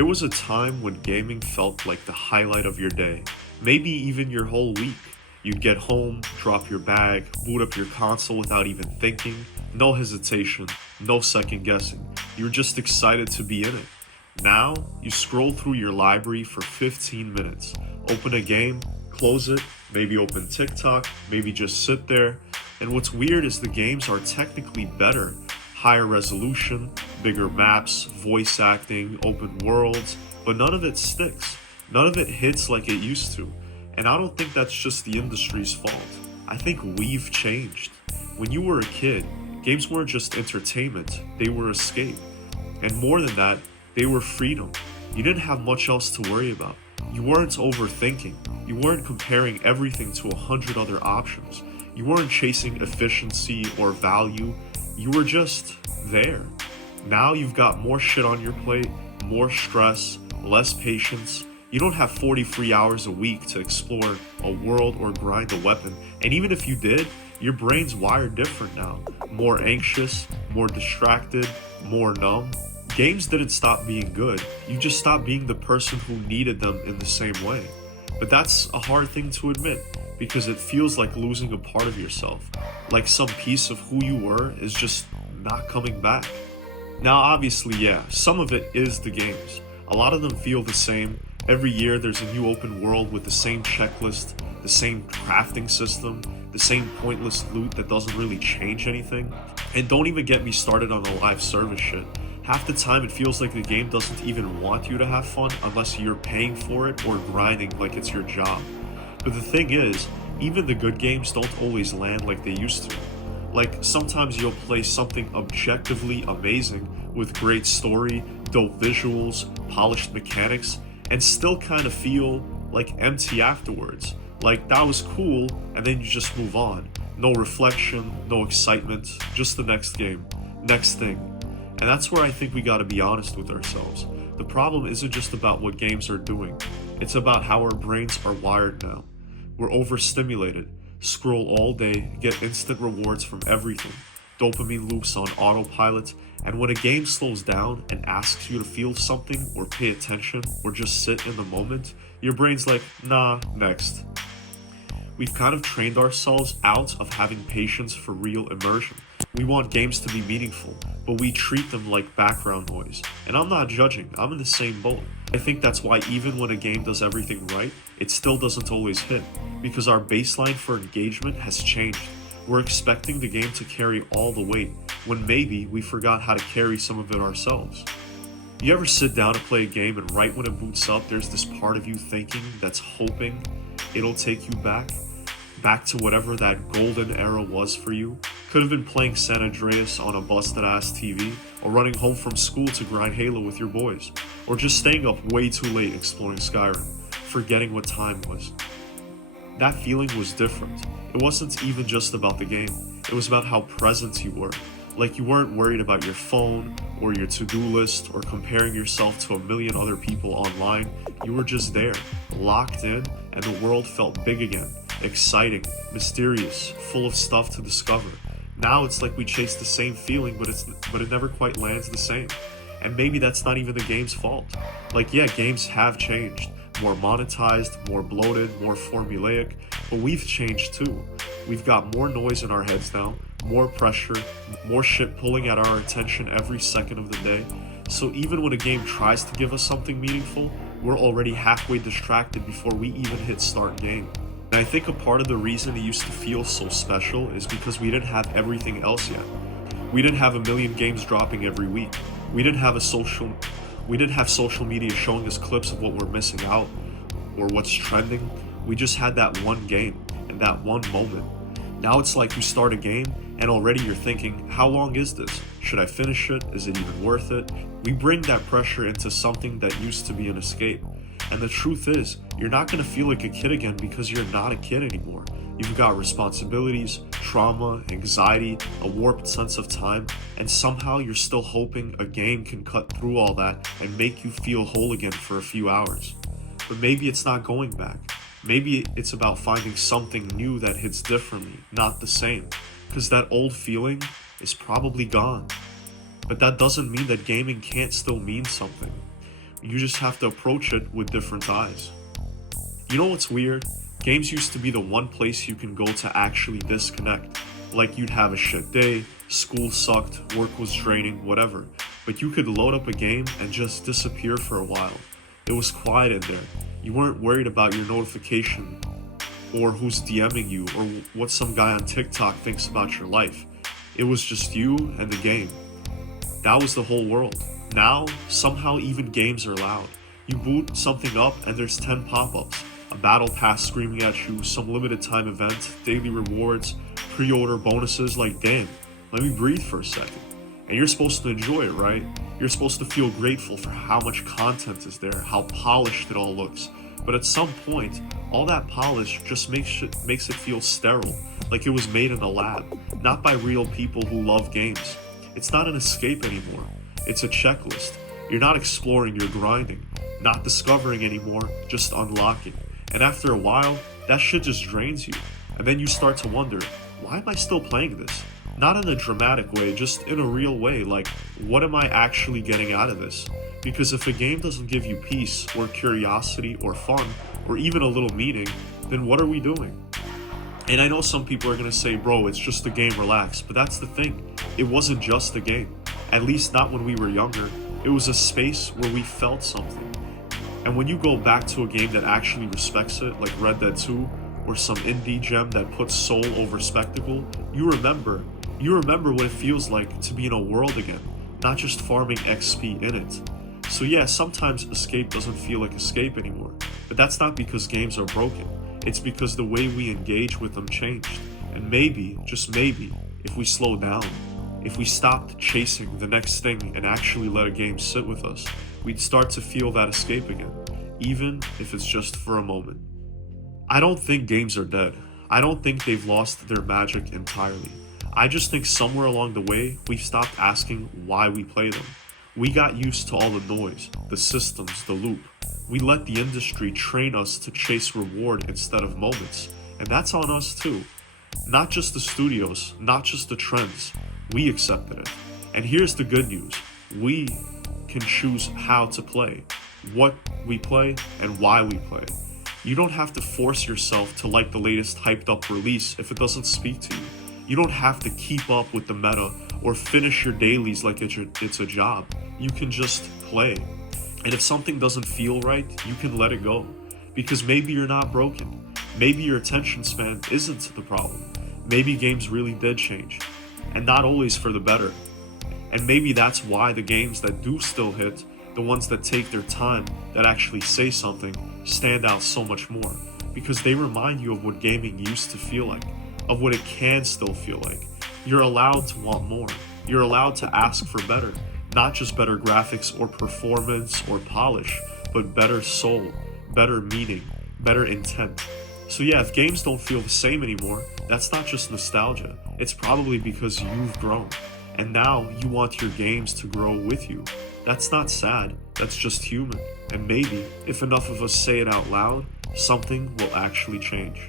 There was a time when gaming felt like the highlight of your day, maybe even your whole week. You'd get home, drop your bag, boot up your console without even thinking, no hesitation, no second guessing. You were just excited to be in it. Now, you scroll through your library for 15 minutes, open a game, close it, maybe open TikTok, maybe just sit there. And what's weird is the games are technically better. Higher resolution, bigger maps, voice acting, open worlds, but none of it sticks. None of it hits like it used to. And I don't think that's just the industry's fault. I think we've changed. When you were a kid, games weren't just entertainment, they were escape. And more than that, they were freedom. You didn't have much else to worry about. You weren't overthinking. You weren't comparing everything to 100 other options. You weren't chasing efficiency or value. You were just there. Now you've got more shit on your plate, more stress, less patience. You don't have 40 free hours a week to explore a world or grind a weapon. And even if you did, your brain's wired different now. More anxious, more distracted, more numb. Games didn't stop being good. You just stopped being the person who needed them in the same way. But that's a hard thing to admit because it feels like losing a part of yourself. Like some piece of who you were is just not coming back. Now, obviously, yeah, some of it is the games. A lot of them feel the same. Every year there's a new open world with the same checklist, the same crafting system, the same pointless loot that doesn't really change anything. And don't even get me started on the live service shit. Half the time it feels like the game doesn't even want you to have fun unless you're paying for it or grinding like it's your job. But the thing is, even the good games don't always land like they used to. Like, sometimes you'll play something objectively amazing with great story, dope visuals, polished mechanics, and still kind of feel like empty afterwards. Like, that was cool, and then you just move on. No reflection, no excitement, just the next game, next thing. And that's where I think we gotta be honest with ourselves. The problem isn't just about what games are doing, it's about how our brains are wired now. We're overstimulated, scroll all day, get instant rewards from everything, dopamine loops on autopilot, and when a game slows down and asks you to feel something or pay attention or just sit in the moment, your brain's like, nah, next. We've kind of trained ourselves out of having patience for real immersion. We want games to be meaningful, but we treat them like background noise. And I'm not judging, I'm in the same boat. I think that's why even when a game does everything right, it still doesn't always hit, because our baseline for engagement has changed. We're expecting the game to carry all the weight, when maybe we forgot how to carry some of it ourselves. You ever sit down to play a game and right when it boots up, there's this part of you thinking that's hoping it'll take you back to whatever that golden era was for you? Could have been playing San Andreas on a busted ass TV, or running home from school to grind Halo with your boys, or just staying up way too late exploring Skyrim, forgetting what time was. That feeling was different. It wasn't even just about the game, it was about how present you were. Like you weren't worried about your phone, or your to-do list, or comparing yourself to a million other people online. You were just there, locked in, and the world felt big again. Exciting, mysterious, full of stuff to discover. Now it's like we chase the same feeling, but it never quite lands the same. And maybe that's not even the game's fault. Like, yeah, games have changed. More monetized, more bloated, more formulaic, but we've changed too. We've got more noise in our heads now, more pressure, more shit pulling at our attention every second of the day. So even when a game tries to give us something meaningful, we're already halfway distracted before we even hit start game. And I think a part of the reason it used to feel so special is because we didn't have everything else yet. We didn't have a million games dropping every week. We didn't have social media showing us clips of what we're missing out or what's trending. We just had that one game and that one moment. Now it's like you start a game and already you're thinking, how long is this? Should I finish it? Is it even worth it? We bring that pressure into something that used to be an escape. And the truth is, you're not going to feel like a kid again because you're not a kid anymore. You've got responsibilities, trauma, anxiety, a warped sense of time, and somehow you're still hoping a game can cut through all that and make you feel whole again for a few hours. But maybe it's not going back. Maybe it's about finding something new that hits differently, not the same, because that old feeling is probably gone. But that doesn't mean that gaming can't still mean something. You just have to approach it with different eyes. You know what's weird? Games used to be the one place you can go to actually disconnect. Like you'd have a shit day, school sucked, work was draining, whatever. But you could load up a game and just disappear for a while. It was quiet in there. You weren't worried about your notification or who's DMing you or what some guy on TikTok thinks about your life. It was just you and the game. That was the whole world. Now, somehow even games are loud. You boot something up and there's 10 pop-ups. A battle pass screaming at you, some limited time event, daily rewards, pre-order bonuses. Like, damn, let me breathe for a second. And you're supposed to enjoy it, right? You're supposed to feel grateful for how much content is there, how polished it all looks. But at some point, all that polish just makes it feel sterile, like it was made in a lab, not by real people who love games. It's not an escape anymore. It's a checklist. You're not exploring, you're grinding. Not discovering anymore, just unlocking. And after a while, that shit just drains you. And then you start to wonder, why am I still playing this? Not in a dramatic way, just in a real way, like, what am I actually getting out of this? Because if a game doesn't give you peace, or curiosity, or fun, or even a little meaning, then what are we doing? And I know some people are gonna say, bro, it's just a game, relax. But that's the thing, it wasn't just a game. At least not when we were younger. It was a space where we felt something. And when you go back to a game that actually respects it, like Red Dead 2, or some indie gem that puts soul over spectacle, you remember what it feels like to be in a world again, not just farming XP in it. So yeah, sometimes escape doesn't feel like escape anymore, but that's not because games are broken. It's because the way we engage with them changed. And maybe, just maybe, if we slow down, if we stopped chasing the next thing and actually let a game sit with us, we'd start to feel that escape again, even if it's just for a moment. I don't think games are dead. I don't think they've lost their magic entirely. I just think somewhere along the way, we've stopped asking why we play them. We got used to all the noise, the systems, the loop. We let the industry train us to chase reward instead of moments. And that's on us too. Not just the studios, not just the trends. We accepted it. And here's the good news. We can choose how to play, what we play, and why we play. You don't have to force yourself to like the latest hyped up release if it doesn't speak to you. You don't have to keep up with the meta or finish your dailies like it's a job. You can just play. And if something doesn't feel right, you can let it go. Because maybe you're not broken. Maybe your attention span isn't the problem. Maybe games really did change. And not always for the better. And maybe that's why the games that do still hit, the ones that take their time, that actually say something, stand out so much more. Because they remind you of what gaming used to feel like, of what it can still feel like. You're allowed to want more. You're allowed to ask for better. Not just better graphics or performance or polish, but better soul, better meaning, better intent. So yeah, if games don't feel the same anymore, that's not just nostalgia. It's probably because you've grown. And now you want your games to grow with you. That's not sad, that's just human. And maybe, if enough of us say it out loud, something will actually change.